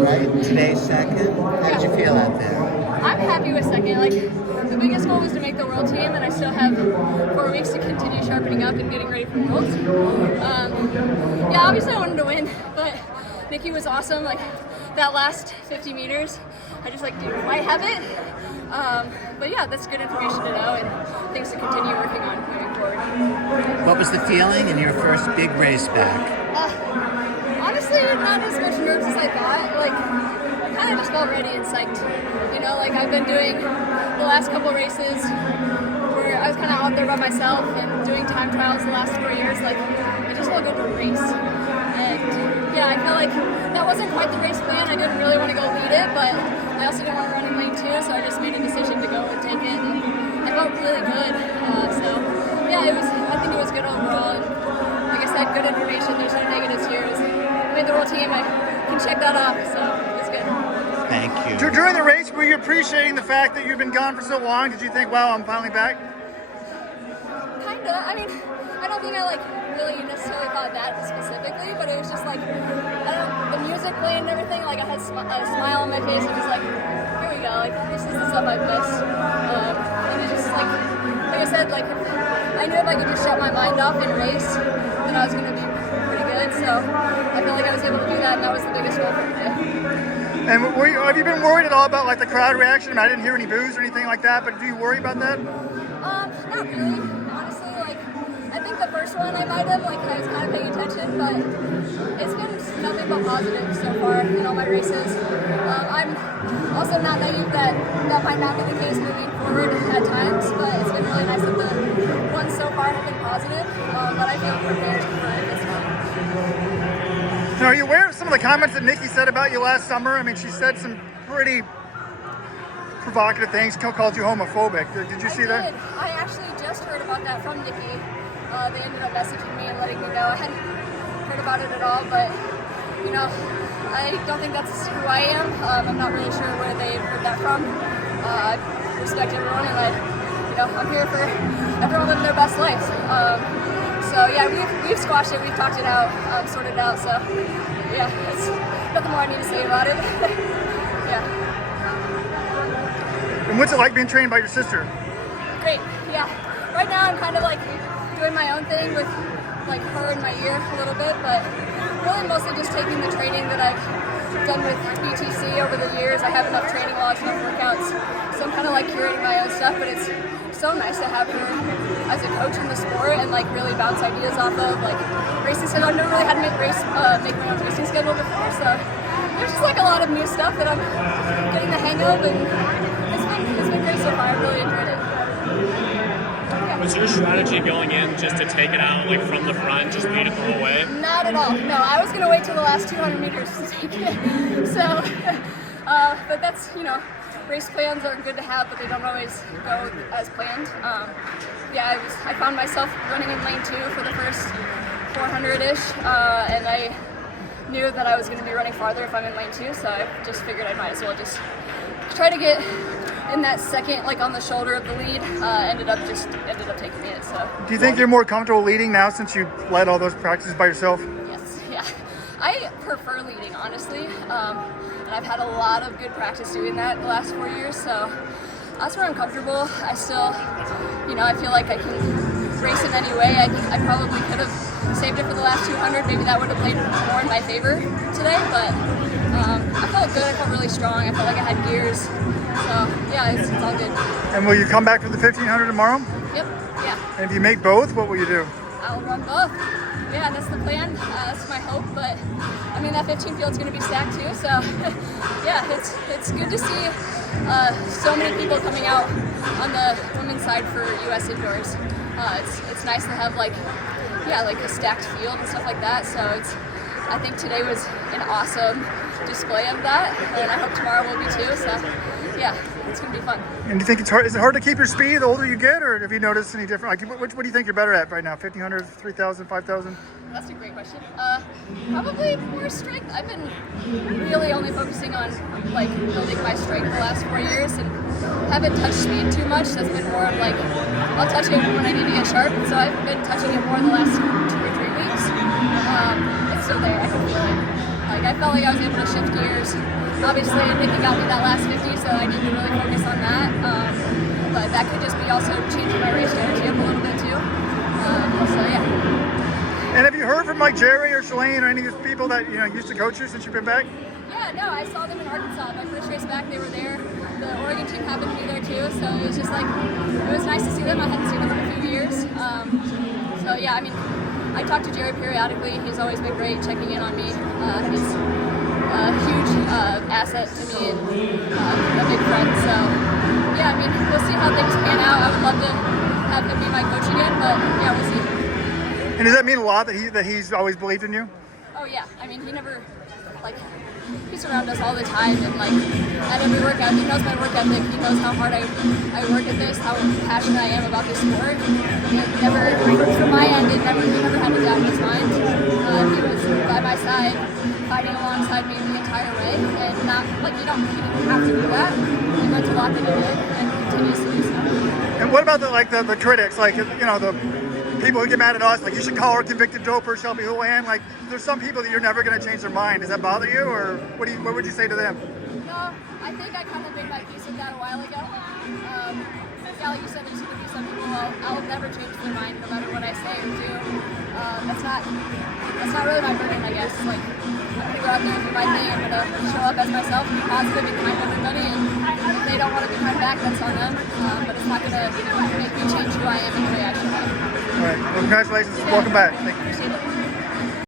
right? Today second. How did you feel out there? I'm happy with second. Like, the biggest goal was to make the world team, and I still have 4 weeks to continue sharpening up and getting ready for Worlds. Yeah, obviously I wanted to win, but Nikki was awesome. Like, that last 50 meters, I just didn't quite have it. But yeah, that's good information to know and things to continue working on moving forward. What was the feeling in your first big race back? Honestly, not as much nerves as I thought. I kind of just felt ready and psyched. I've been doing the last couple races where I was kind of out there by myself and doing time trials the last 4 years. It just felt good to race. And yeah, I feel like that wasn't quite the race plan. I didn't really want to go lead it, but I also didn't want to run in lane 2, so I just made a decision to go and take it. And I felt really good. So yeah, I think it was good overall. And like I said, good information. There's no negatives here. I made the world team. I can check that off, so it's good. Thank you. During the race, were you appreciating the fact that you've been gone for so long? Did you think, wow, I'm finally back? Kinda. I mean, I don't think I really necessarily thought that specifically, but it was just the music playing and everything. I had a smile on my face. It was here we go. This is the stuff I've missed. And it just like I said, I knew if I could just shut my mind off and race, then I was going to be pretty good. So I feel like I was able to do that, and that was the biggest goal for today. And have you been worried at all about the crowd reaction? I didn't hear any boos or anything like that, but do you worry about that? Not really. Honestly, I think the first one I might have, I was kind of paying attention, but it's been nothing but positive so far in all my races. I'm also not naive that might not be the case moving forward at times, but it's been really nice that the ones so far have been positive, but I feel prepared for this one. Now, are you aware of some of the comments that Nikki said about you last summer? I mean, she said some pretty provocative things, called you homophobic. Did you see that? I actually just heard about that from Nikki. They ended up messaging me and letting me know. I hadn't heard about it at all, but I don't think that's who I am. I'm not really sure where they heard that from. I respect everyone, and I'm here for everyone living their best lives. So yeah, we've squashed it, we've talked it out, sorted it out. So yeah, it's nothing more I need to say about it. Yeah. And what's it like being trained by your sister? Great. Yeah. Right now I'm kind of doing my own thing with her in my ear a little bit, but really mostly just taking the training that I've done with BTC over the years. I have enough training logs, enough workouts, so I'm kind of curating my own stuff, but it's so nice to have her as a coach in the sport and really bounce ideas off of racing schedule. I've never really had to make my own racing schedule before, so there's just a lot of new stuff that I'm getting the hang of, and it's been great so far. I really enjoyed it. Was your strategy going in just to take it out from the front, just lead it the whole way? Not at all. No, I was going to wait till the last 200 meters to take it. So, but that's, race plans are good to have, but they don't always go as planned. Yeah, I found myself running in lane 2 for the first 400-ish, and I knew that I was going to be running farther if I'm in lane 2, so I just figured I might as well just try to get in that second, on the shoulder of the lead. Ended up taking it. So. Do you think you're more comfortable leading now since you led all those practices by yourself? Yes, yeah. I prefer leading, honestly, and I've had a lot of good practice doing that the last 4 years, so that's where I'm comfortable. I still, I feel like I can race in any way. I probably could have saved it for the last 200. Maybe that would have played more in my favor today, but I felt good. I felt really strong. I felt like I had gears. So yeah, it's all good. And will you come back for the 1500 tomorrow? Yep. Yeah. And if you make both, what will you do? I'll run both. Yeah, that's the plan. That's my hope. But I mean, that 15 field's going to be stacked too. So yeah, it's good to see so many people coming out on the women's side for U.S. indoors. It's nice to have a stacked field and stuff like that. So I think today was an awesome display of that, and I hope tomorrow will be too. So yeah, it's gonna be fun. And do you think it's hard? Is it hard to keep your speed the older you get, or have you noticed any different? What do you think you're better at right now? 1500, 3000, 5000? That's a great question. Probably more strength. I've been really only focusing on building my strength the last 4 years, and haven't touched speed too much. That's been more of I'll touch it when I need to get sharp. So I've been touching it more the last 2 or 3 weeks. It's still there. I can feel it. Like I felt like I was able to shift gears. Obviously, Nikki got me that last 50, so I need to really focus on that. But that could just be also changing my race strategy up a little bit too. So yeah. And have you heard from like Jerry or Shalane or any of these people that used to coach you since you've been back? Yeah, no, I saw them in Arkansas. My first race back, they were there. The Oregon team happened to be there too, so it was just like, it was nice to see them. I hadn't seen them in a few years. So yeah, I mean, I talk to Jerry periodically. He's always been great checking in on me. He's a huge asset to me and a big friend. So yeah, I mean, we'll see how things pan out. I would love to have him be my coach again, but yeah, we'll see. And does that mean a lot that he's always believed in you? Oh yeah, I mean, he never, like, he's around us all the time, and like at every workout, he knows my work ethic. He knows how hard I work at this, how passionate I am about this sport. It never, from my end, he never had a doubt in his mind. He was by my side, fighting alongside me the entire way, and not like he didn't have to do that. He meant a lot that he did, and continues to do so. And what about the critics, like the people who get mad at us, like you should call her convicted doper, Shelby Houlihan? Like there's some people that you're never going to change their mind. Does that bother you, or what would you say to them? No, I think I kind of made my peace with that a while ago. Yeah, like you said, there's going to be some people I'll never change their mind no matter what I say or do. That's not really my burden, I guess. Like I'm going to go out there and do my thing. I'm going to show up as myself, be positive, be kind to everybody, and if they don't want to be kind back, that's on them. But it's not going to make me change who I am and the way I should be. All right. Well, congratulations. Yeah. Welcome back. Thank you. Appreciate it.